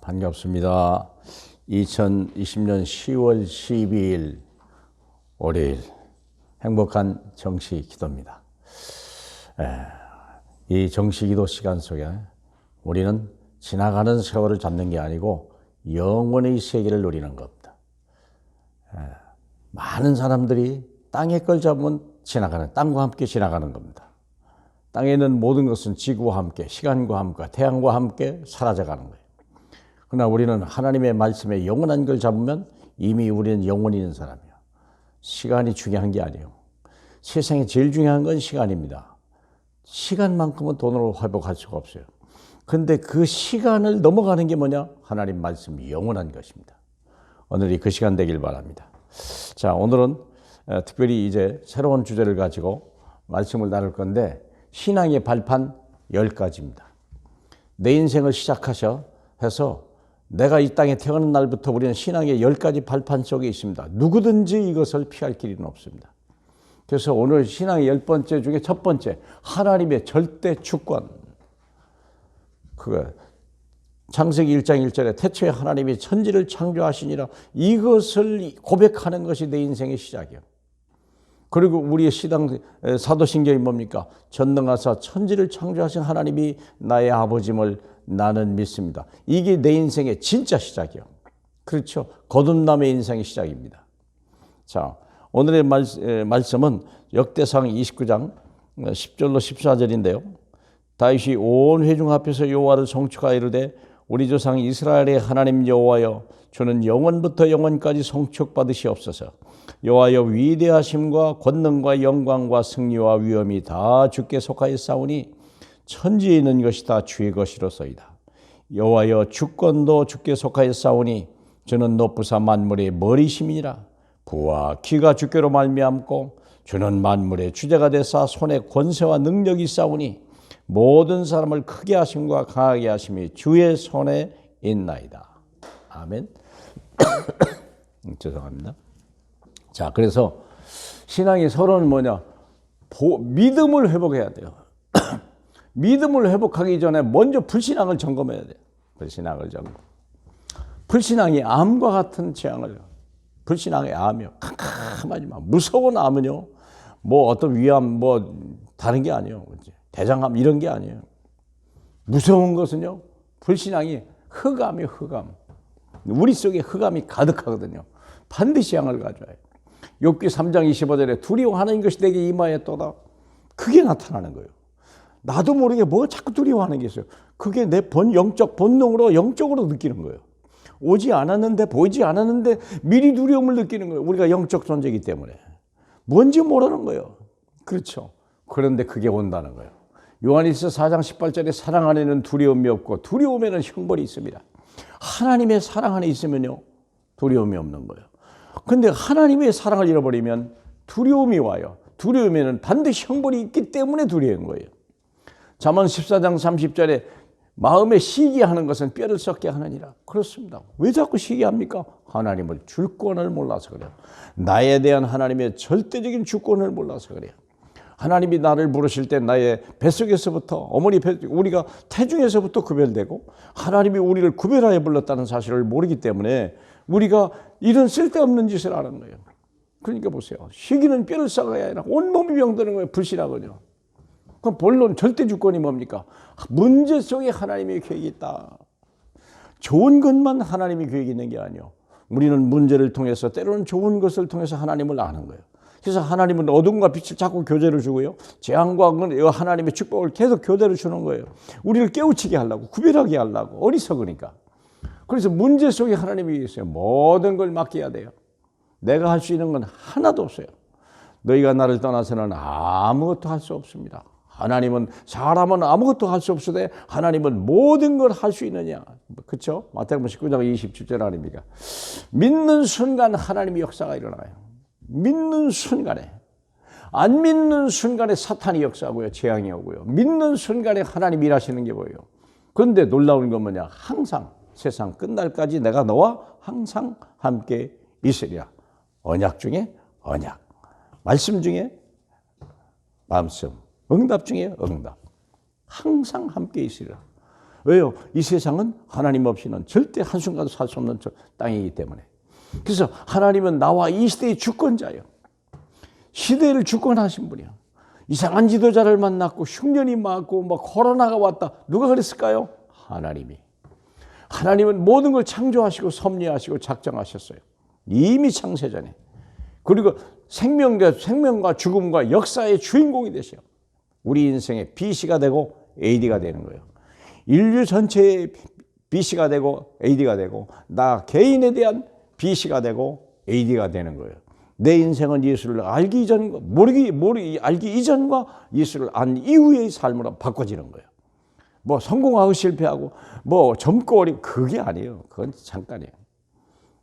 반갑습니다. 2020년 10월 12일 월요일 행복한 정시 기도입니다. 이 정시 기도 시간 속에 우리는 지나가는 세월을 잡는 게 아니고 영원의 세계를 누리는 겁니다. 많은 사람들이 땅의 걸 잡으면 지나가는, 땅과 함께 지나가는 겁니다. 땅에 있는 모든 것은 지구와 함께, 시간과 함께, 태양과 함께 사라져가는 거예요. 그러나 우리는 하나님의 말씀에 영원한 걸 잡으면 이미 우리는 영원히 있는 사람이에요. 시간이 중요한 게 아니에요. 세상에 제일 중요한 건 시간입니다. 시간만큼은 돈으로 회복할 수가 없어요. 그런데 그 시간을 넘어가는 게 뭐냐? 하나님 말씀이 영원한 것입니다. 오늘이 그 시간 되길 바랍니다. 자, 오늘은 특별히 이제 새로운 주제를 가지고 말씀을 나눌 건데 신앙의 발판 10가지입니다. 내 인생을 해서 내가 이 땅에 태어난 날부터 우리는 신앙의 10가지 발판 속에 있습니다. 누구든지 이것을 피할 길은 없습니다. 그래서 오늘 신앙의 10번째 중에 첫 번째, 하나님의 절대 주권. 창세기 1장 1절에 태초에 하나님이 천지를 창조하시니라, 이것을 고백하는 것이 내 인생의 시작이에요. 그리고 우리의 사도신경이 뭡니까? 전능하사 천지를 창조하신 하나님이 나의 아버짐을 나는 믿습니다. 이게 내 인생의 진짜 시작이에요. 그렇죠? 거듭남의 인생의 시작입니다. 자, 오늘의 말씀은 역대상 29장 10절로 14절인데요. 다윗이 온 회중 앞에서 여호와를 송축하여 이르되 우리 조상 이스라엘의 하나님 여호와여, 주는 영원부터 영원까지 송축받으시옵소서. 여호와여, 위대하심과 권능과 영광과 승리와 위엄이 다 주께 속하였사오니 천지에 있는 것이 다 주의 것이로소이다. 여호와여, 주권도 주께 속하였사오니 주는 높으사 만물의 머리심이니라. 부와 귀가 주께로 말미암고 주는 만물의 주제가 되사 손에 권세와 능력이 있사오니 모든 사람을 크게 하심과 강하게 하심이 주의 손에 있나이다. 아멘. 죄송합니다. 자, 그래서 신앙의 서론은 뭐냐? 믿음을 회복해야 돼요. 믿음을 회복하기 전에 먼저 불신앙을 점검해야 돼요. 불신앙을 점검. 불신앙이 암과 같은 재앙을, 불신앙의 암이요. 캄캄하지만 무서운 암은요, 뭐 어떤 위암, 뭐 다른 게 아니에요. 대장암 이런 게 아니에요. 무서운 것은요, 불신앙이 흑암이에요. 흑암. 우리 속에 흑암이 가득하거든요. 반드시 양을 가져와요. 욥기 3장 25절에 두려워하는 것이 내게 임하였도다. 그게 나타나는 거예요. 나도 모르게 뭐 자꾸 두려워하는 게 있어요. 그게 내 영적 본능으로 영적으로 느끼는 거예요. 오지 않았는데, 보이지 않았는데 미리 두려움을 느끼는 거예요. 우리가 영적 존재이기 때문에. 뭔지 모르는 거예요. 그렇죠. 그런데 그게 온다는 거예요. 요한일서 4장 18절에 사랑 안에는 두려움이 없고 두려움에는 형벌이 있습니다. 하나님의 사랑 안에 있으면요, 두려움이 없는 거예요. 그런데 하나님의 사랑을 잃어버리면 두려움이 와요. 두려움에는 반드시 형벌이 있기 때문에 두려운 거예요. 잠언 14장 30절에 마음에 시기하는 것은 뼈를 썩게 하느니라. 그렇습니다. 왜 자꾸 시기합니까? 하나님을 주권을 몰라서 그래요. 나에 대한 하나님의 절대적인 주권을 몰라서 그래요. 하나님이 나를 부르실 때 나의 뱃속에서부터, 우리가 태중에서부터 구별되고 하나님이 우리를 구별하여 불렀다는 사실을 모르기 때문에 우리가 이런 쓸데없는 짓을 하는 거예요. 그러니까 보세요. 시기는 뼈를 썩어야 하나 온몸이 병드는 거예요. 불신하거든요. 그럼 본론 절대 주권이 뭡니까? 문제 속에 하나님의 계획이 있다. 좋은 것만 하나님의 계획이 있는 게 아니에요. 우리는 문제를 통해서, 때로는 좋은 것을 통해서 하나님을 아는 거예요. 그래서 하나님은 어둠과 빛을 자꾸 교제를 주고요, 재앙과 하나님의 축복을 계속 교대로 주는 거예요. 우리를 깨우치게 하려고, 구별하게 하려고, 어리석으니까. 그래서 문제 속에 하나님이 있어요. 모든 걸 맡겨야 돼요. 내가 할 수 있는 건 하나도 없어요. 너희가 나를 떠나서는 아무것도 할 수 없습니다. 사람은 아무것도 할 수 없으되 하나님은 모든 걸 할 수 있느냐. 그렇죠? 마태복음 19장 27절 아닙니까? 믿는 순간 하나님의 역사가 일어나요. 믿는 순간에. 안 믿는 순간에 사탄이 역사하고요, 재앙이 오고요. 믿는 순간에 하나님이 일하시는 게 뭐예요? 그런데 놀라운 건 뭐냐? 항상 세상 끝날까지 내가 너와 항상 함께 있으리라. 언약 중에 언약, 말씀 중에 말씀, 응답 중에 응답. 항상 함께 있으리라. 왜요? 이 세상은 하나님 없이는 절대 한순간도 살 수 없는 땅이기 때문에. 그래서 하나님은 나와 이 시대의 주권자예요. 시대를 주권하신 분이야. 이상한 지도자를 만났고 흉년이 많고 막 코로나가 왔다. 누가 그랬을까요? 하나님이. 하나님은 모든 걸 창조하시고 섭리하시고 작정하셨어요. 이미 창세전에. 그리고 생명과 죽음과 역사의 주인공이 되셔요. 우리 인생의 BC가 되고 AD가 되는 거예요. 인류 전체의 BC가 되고 AD가 되고 나 개인에 대한 BC가 되고 AD가 되는 거예요. 내 인생은 예수를 알기 이전과 알기 이전과 예수를 안 이후의 삶으로 바꿔지는 거예요. 뭐 성공하고 실패하고 뭐 젊고 어리고 그게 아니에요. 그건 잠깐이에요.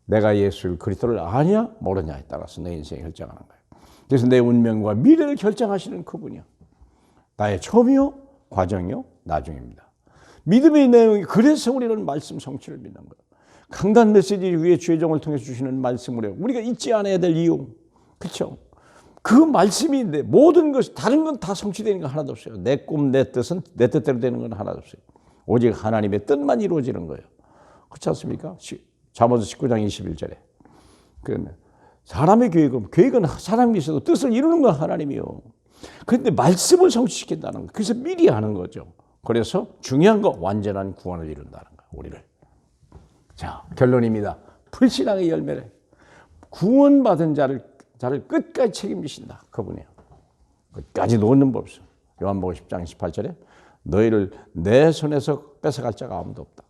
내가 예수를 그리스도를 아냐 모르냐에 따라서 내 인생을 결정하는 거예요. 그래서 내 운명과 미래를 결정하시는 그분이요. 나의 처음이요, 과정이요, 나중입니다. 믿음의 내용이 그래서 우리는 말씀 성취를 믿는 거예요. 강단 메시지 위에 주의 종을 통해서 주시는 말씀으로 우리가 잊지 않아야 될 이유, 그렇죠? 그 말씀인데 모든 것, 다른 건 다 성취되는 거 하나도 없어요. 내 꿈, 내 뜻은 내 뜻대로 되는 건 하나도 없어요. 오직 하나님의 뜻만 이루어지는 거예요. 그렇지 않습니까? 잠언서 19장 21절에. 사람의 계획은 사람이 있어도 뜻을 이루는 건 하나님이요. 그런데 말씀을 성취시킨다는 거. 그래서 미리 하는 거죠. 그래서 중요한 거 완전한 구원을 이룬다는 거. 우리를. 자, 결론입니다. 불신앙의 열매를 구원받은 자를 끝까지 책임지신다. 그분이에요. 끝까지 놓는 법 없어. 요한복음 10장 18절에 너희를 내 손에서 뺏어갈 자가 아무도 없다.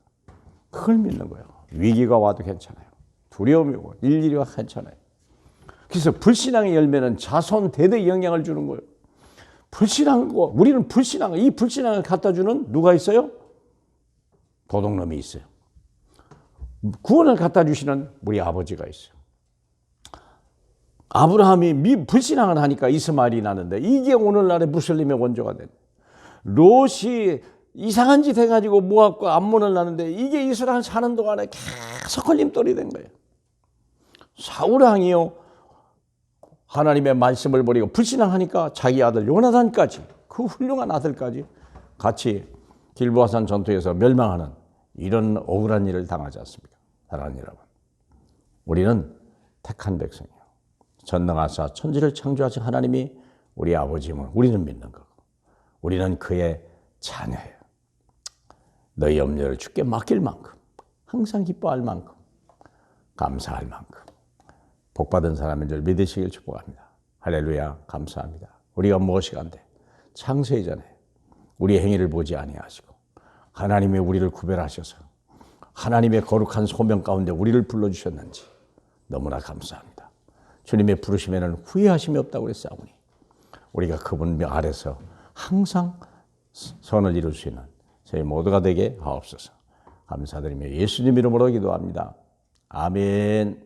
그걸 믿는 거예요. 위기가 와도 괜찮아요. 두려움이 오고 일일이 와도 괜찮아요. 그래서 불신앙의 열매는 자손 대대에 영향을 주는 거예요. 우리는 이 불신앙을 갖다 주는 누가 있어요? 도둑놈이 있어요. 구원을 갖다 주시는 우리 아버지가 있어요. 아브라함이 불신앙을 하니까 이스마엘이 나는데 이게 오늘날의 무슬림의 원조가 된. 롯이 이상한 짓 해가지고 모압과 암몬을 나는데 이게 이스라엘 사는 동안에 계속 걸림돌이 된 거예요. 사울왕이요. 하나님의 말씀을 버리고 불신앙하니까 자기 아들 요나단까지 그 훌륭한 아들까지 같이 길보아산 전투에서 멸망하는 이런 억울한 일을 당하지 않습니까? 사랑하는 여러분. 우리는 택한 백성이에요. 전능하사 천지를 창조하신 하나님이 우리 아버지임을 우리는 믿는 거고 우리는 그의 자녀예요. 너희 염려를 주께 맡길 만큼 항상 기뻐할 만큼 감사할 만큼 복받은 사람인 줄 믿으시길 축복합니다. 할렐루야. 감사합니다. 우리가 무엇이간데 창세 이전에 우리의 행위를 보지 아니하시고 하나님이 우리를 구별하셔서 하나님의 거룩한 소명 가운데 우리를 불러주셨는지 너무나 감사합니다. 주님의 부르심에는 후회하심이 없다고 그랬사오니 우리가 그분 아래서 항상 선을 이룰 수 있는 저희 모두가 되게 하옵소서. 감사드리며 예수님 이름으로 기도합니다. 아멘.